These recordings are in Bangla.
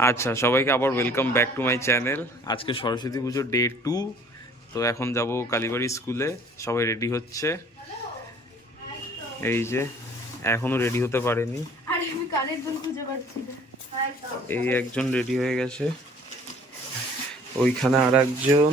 আচ্ছা, সবাইকে আবার welcome back to my channel. আজকে সরস্বতী পুজো ডে 2। তো এখন যাব কালীবাড়ি স্কুলে। সবাই রেডি হচ্ছে। এই যে এখনো রেডি হতে পারেনি। এই একজন রেডি হয়ে গেছে, ওইখানে আর একজন,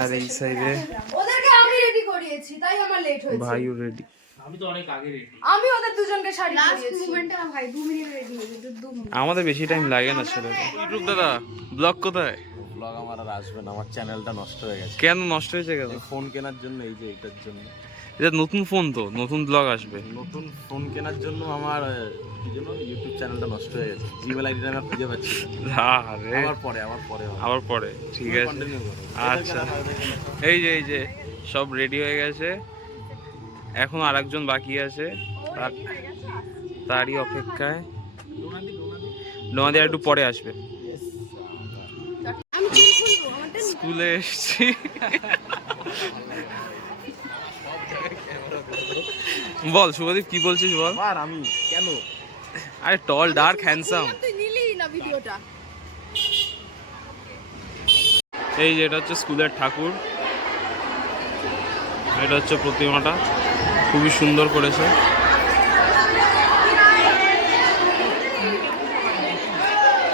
আর এই সাইডে ওদেরকে আমি রেডি করিয়েছি, তাই আমার লেট হয়েছে। ভাইও রেডি। আমি তো অনেক আগে রেডি। আমি ওদের দুজনকে শাড়ি পরিয়েছি। মোমেন্টে ভাই 2 মিনিট রেডি হয়েছে, 2 মিনিট। আমাদের বেশি টাইম লাগে না ছেলে। ইউটিউব দাদা, ব্লগ কোথায়? ব্লগ আমার আর আসবে না, আমার চ্যানেলটা নষ্ট হয়ে গেছে। কেন নষ্ট হয়েছে? কেন? ফোন কেনার জন্য, এই যে এটার জন্য। এটা নতুন ফোন, তো নতুন ব্লগ আসবে। নতুন ফোন কেনার জন্য আমার কি জন্য ইউটিউব চ্যানেলটা নষ্ট হয়ে গেছে। জিমেল আইডিটা আমি খুঁজে পাচ্ছি না। আরে আবার পরে ঠিক আছে। কন্টিনিউ করো। আচ্ছা, এই যে সব রেডি হয়ে গেছে, এখন আর একজন বাকি আছে, তারই অপেক্ষায়। নোনাদি একটু পরে আসবে। স্কুলে এসেছি। বল শুভদীপ, কি বলছিস বল। আর আমি কেন? আরে টল, ডার্ক, হ্যান্ডসাম। তুই নিলি না ভিডিওটা? এই যে এটা হচ্ছে স্কুলের ঠাকুর, এটা হচ্ছে প্রতিমাটা, খুবই সুন্দর করেছে।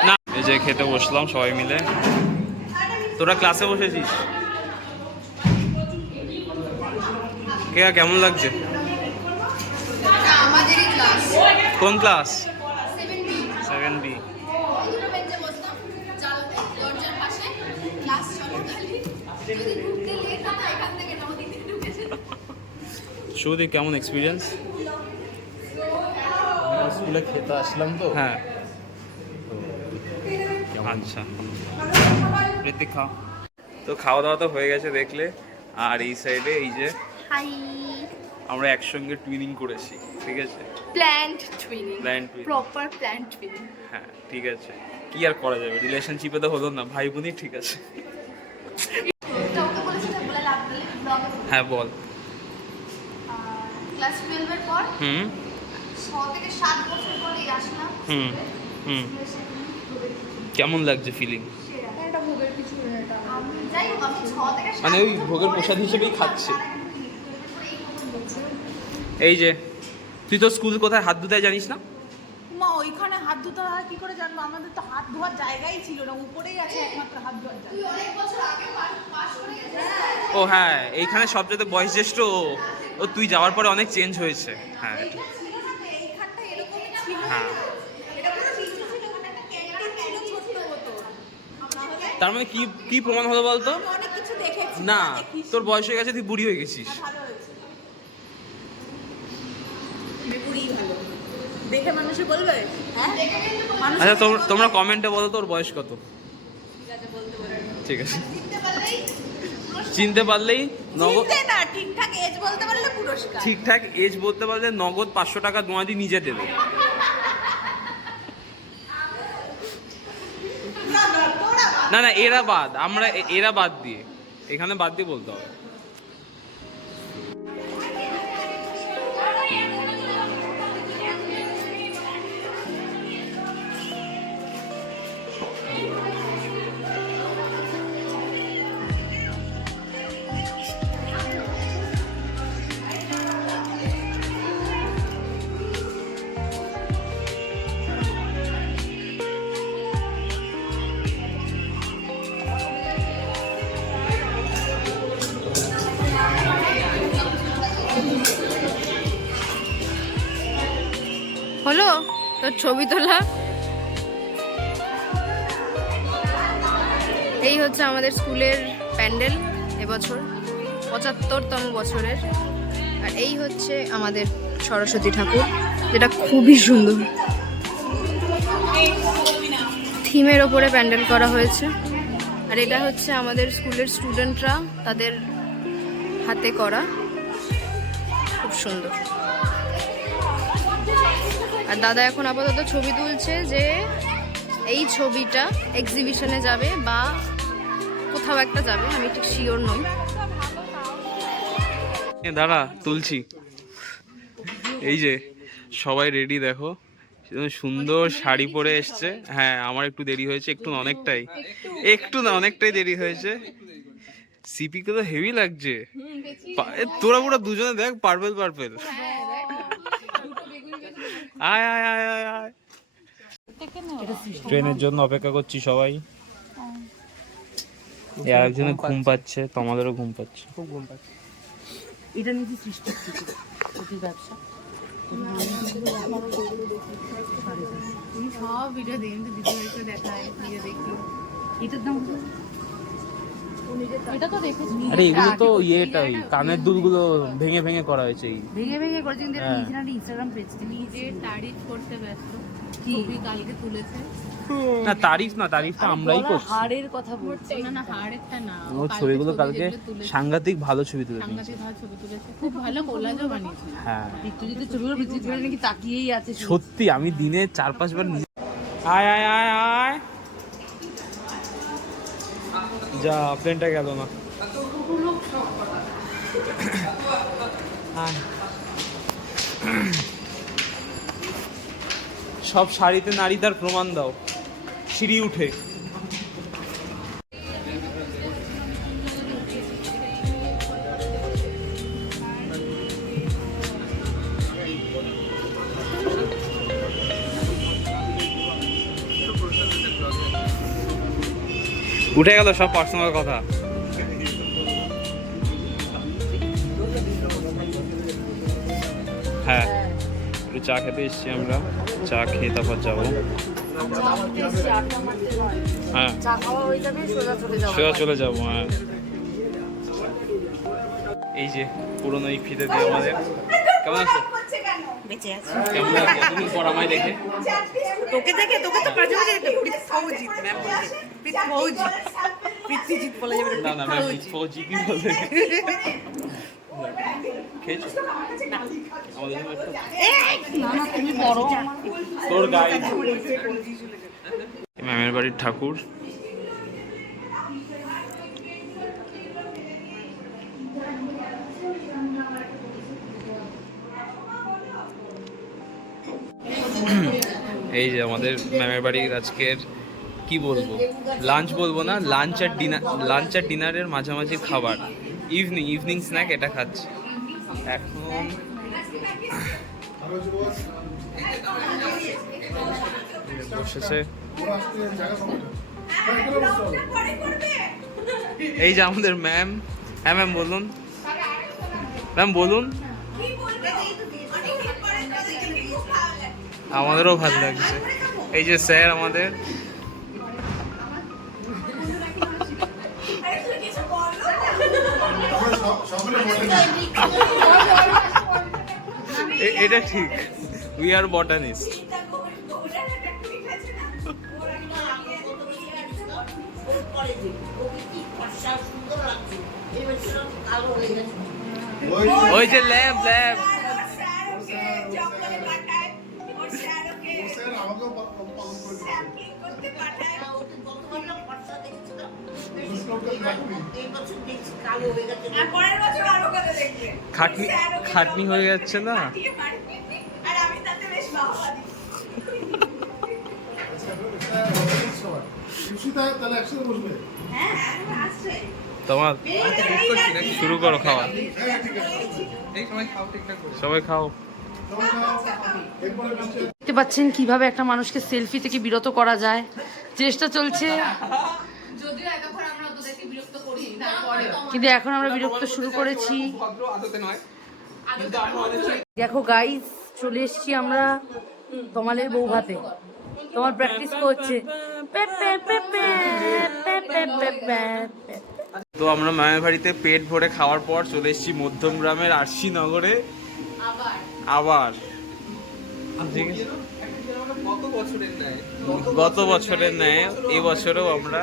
না, এই যে খেতে বসলাম সবাই মিলে। তোরা ক্লাসে বসেছিস? কেমন লাগছে? আমাদেরই ক্লাস। কোন ক্লাস? 7B। 7B। দুটো বেঞ্চে বসতাম, দরজার পাশে। ক্লাস চলাকালীন যদি ঢুকতে লেট হতো, এখান থেকে নদীতে ঢুকে যেত। শুভদীপ, কেমন এক্সপিরিয়েন্স? স্কুলে খেতে আসলাম তো। হ্যাঁ, আচ্ছা। ঋতিক খাও। তো খাওয়া দাওয়া তো হয়ে গেছে দেখলে। আর এই সাইডে এই যে হাই। আমরা একসঙ্গে টুইনিং করেছি, ঠিক আছে? Plant twinning. Plant twinning, proper plant twinning. হ্যাঁ ঠিক আছে। কি আর করা যাবে, রিলেশনশিপে তো হলো না, ভাই বোনই ঠিক আছে। ওকে বলেছি না, বলে লাভ নেই, ব্লগে। হ্যাঁ বল। ক্লাস 12 এর পর হুম 6 থেকে 7 বছর পরে আসলাম। হুম হুম কেমন লাগছে ফিলিং? এটা ভোগের কিছু না, এটা আমি যাই হোক, আমি 6 থেকে 7 মানে ওই ভোগের প্রসাদ হিসেবেই খাচ্ছে। এই যে তুই তো স্কুল কোথায় হাত ধুতে জানিস না? মা ওইখানে হাত ধুতে হয় কি করে জানবো? আমাদের তো হাত ধোয়ার জায়গাই ছিল না, উপরেই আছে একমাত্র হাত ধোয়ার জায়গা। তুই অনেক বছর আগে পাস করে গেছিস। ও হ্যাঁ, এইখানে সবচেয়ে বয়োজ্যেষ্ঠ ও তুই যাওয়ার পরে অনেক চেঞ্জ হয়েছে। হ্যাঁ এইটা ছিল না তো, এইখানটা এরকমই ছিল। হ্যাঁ, এটা পুরো নিচু ছিল, ওখানে একটা ক্যান্টিন ছিল ছোট্ট মতো। তাহলে তার মানে কি কি প্রমাণ হলো বলতো? আমি অনেক কিছু দেখেছি। না, দেখিস। তোর বয়স হয়ে গেছে, তুই বুড়ি হয়ে গেছিস। ভালো হয়েছে। মেমোরি ভালো। দেখে মানুষে বলবে, হ্যাঁ? মানুষ আচ্ছা, তোমরা কমেন্টে বলো তোর বয়স কত। ঠিক আছে, চিনতে পারলেই নগদ, চিনতে না, ঠিকঠাক এজ বলতে পারলে পুরস্কার। ঠিকঠাক এজ বলতে পারলে নগদ 500 টাকা তোমাদি নিজে দেবে। না না, এরা বাদ, আমরা এরা বাদ দিয়ে, এখানে বাদ দিয়ে বলতে হবে। হলো তোর ছবি তোলা। এই হচ্ছে আমাদের স্কুলের প্যান্ডেল, এবছর 75তম বছরের। আর এই হচ্ছে আমাদের সরস্বতী ঠাকুর, যেটা খুবই সুন্দর থিমের ওপরে প্যান্ডেল করা হয়েছে। আর এটা হচ্ছে আমাদের স্কুলের স্টুডেন্টরা তাদের হাতে করা, খুব সুন্দর। আর দাদা এখন আপাতত ছবি তুলছে, যে এই ছবিটা এক্সিবিশনে যাবে বা কোথাও একটা যাবে, আমি ঠিক শিওর নই। দাঁড়া তুলছি। এই যে সবাই রেডি, দেখো সুন্দর শাড়ি পরে এসছে। হ্যাঁ আমার একটু দেরি হয়েছে, একটু না অনেকটাই দেরি হয়েছে। সিপিকে তো হেভি লাগছে। তোরা পুরো দুজনে দেখ পার্পেল। আয় আয় আয় আয় আয়। ট্রেনের জন্য অপেক্ষা করছি সবাই। একজনে ঘুম পাচ্ছে, তোমাদেরও ঘুম পাচ্ছে। খুব ঘুম পাচ্ছে। এটা নিজে সৃষ্টি করছি ব্যবসা। তুমি সব ভিডিও দেখি, দিদিভাইকে দেখায়, ভিডিও দেখি। এটার দাম এটা তো দেখেছি। আরে এগুলো তো ইয়েটাই, কানের দুলগুলো ভেঙে ভেঙে করা হয়েছে। ভেঙে করেছে, কিন্তু এটা নিজে না ইনস্টাগ্রাম পেজ নিজে তারিফ করতে ব্যস্ত। কি? ছবি কালকে তুলেছে। না তারিফটা আমরাই করছি। হাড়ের কথা বলছি। না হাড়েরটা না। ও ছবিগুলো কালকে সাংঘাতিক ভালো ছবি তুলেছে। সাংঘাতিক ভালো ছবি তুলেছে, খুব ভালো কোলাজও বানিয়েছে। হ্যাঁ বিদ্যুৎ ছবিগুলো বিদ্যুৎ নাকি তাকিয়েই আছে। সত্যি আমি দিনে 4-5 বার আয় আয় আয় আয়। যা প্লেনটা গেল না। সব শাড়িতে নারীদার প্রমাণ দাও, সিঁড়ি উঠে। উঠে গেল সব পার্সোনাল কথা। হ্যাঁ একটু চা খেতে এসেছি আমরা, চা খেয়ে তারপর যাবো। হ্যাঁ চা খাওয়া হয়ে যাবে, সোজা চলে যাবো। হ্যাঁ এই যে পুরোনো এই ফিতে দিয়ে আমাদের। কেমন আছো? বেঁচে আছে। কেমন লাগছে তুমি পর আমায় দেখে? তোকে তো মাঝে মাঝে ফৌজিৎ ম্যাম বলছে, পৃথ্বীজিৎ বলা যাবে না না ম্যাম ফৌজি কি বলে? খেয়েছো? আমাদের জন্য একটু না তুমি বড় তোর গায়ে। ম্যামের বাড়ির ঠাকুর। এই যে আমাদের ম্যামের বাড়ির আজকের কি বলবো, লাঞ্চ বলবো না, লাঞ্চ আর ডিনারের মাঝামাঝি খাবার, ইভিনিং স্ন্যাক এটা খাচ্ছি এখন। বসেছে এই যে আমাদের ম্যাম। হ্যাঁ ম্যাম বলুন, আমাদেরও ভালো লাগছে। এই যে স্যার আমাদের। এটা ঠিক, উই আর বটানিস্ট। ওই যে ল্যাব খাটনি হয়ে যাচ্ছে না। তোমার শুরু করো খাওয়া। সবাই খাও। দেখতে পাচ্ছেন কিভাবে একটা মানুষকে সেলফি থেকে বিরত করা যায়, চেষ্টা চলছে। কিন্তু এখন আমরা বিরক্ত শুরু করেছি। দেখো গাইস, চলে এসেছি আমরা তোমালের বউ ভাতে। তোমার প্র্যাকটিস করছে। তো আমরা মায়ের বাড়িতে পেট ভরে খাওয়ার পর চলে এসেছি মধ্যমগ্রামের আরশি নগরে আবার। গত বছরের ন্যায় এবছরেও আমরা,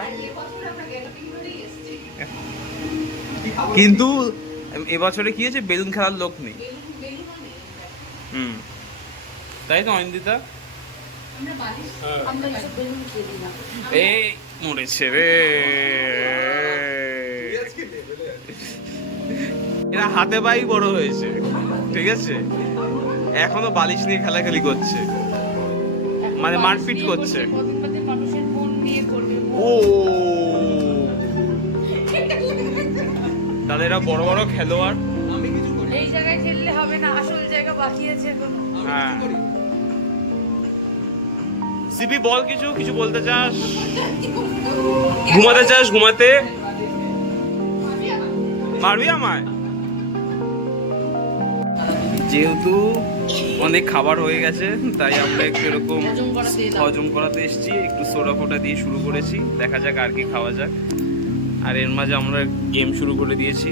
কিন্তু এবছরে কি হয়েছে, বেলুন খেলার লোক নেই। তাই তো অনিন্দিতা? এই মরেছে রে এরা, হাতে পাই বড় হয়েছে, ঠিক আছে, এখনো বালিশ নিয়ে খেলাখেলি করছে। মানে মারপিট করছে। মানুষের মন নিয়ে করবে। ও তাহলে এরা বড় বড় খেলোয়াড়। এই জায়গায় খেললে হবে না, আসল জায়গা বাকি আছে এখন। হ্যাঁ সিপি বল, কিছু কিছু বলতে চাস? ঘুমাতে চাস? ঘুমাতে মারবি আমায়? যেহেতু অনেক খাবার হয়ে গেছে তাই আমরা একটু এরকম হজম করাতে এসেছি, একটু সোডা ফোটা দিয়ে শুরু করেছি, দেখা যাক আর কি খাওয়া যাক। আর এর মাঝে আমরা গেম শুরু করে দিয়েছি,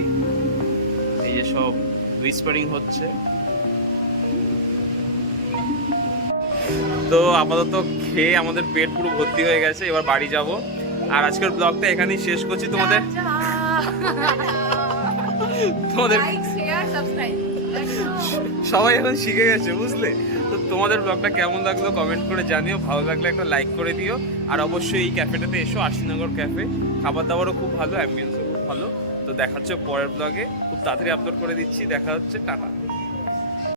এই যে সব হুইসপারিং হচ্ছে। তো আপাতত খেয়ে আমাদের পেট পুরো ভর্তি হয়ে গেছে, এবার বাড়ি যাব। আর আজকের ব্লগটা এখানেই শেষ করছি। তোমাদের সবাই এখন শিখে গেছে, বুঝলে? তো তোমাদের ব্লগটা কেমন লাগলো কমেন্ট করে জানিও, ভালো লাগলে একটা লাইক করে দিও। আর অবশ্যই এই ক্যাফেটাতে এসো, আশিনগর ক্যাফে, খাবার দাবারও খুব ভালো, অ্যাম্বিয়েন্সও খুব ভালো। তো দেখা হচ্ছে পরের ব্লগে, খুব তাড়াতাড়ি আপলোড করে দিচ্ছি। দেখা হচ্ছে, টাটা।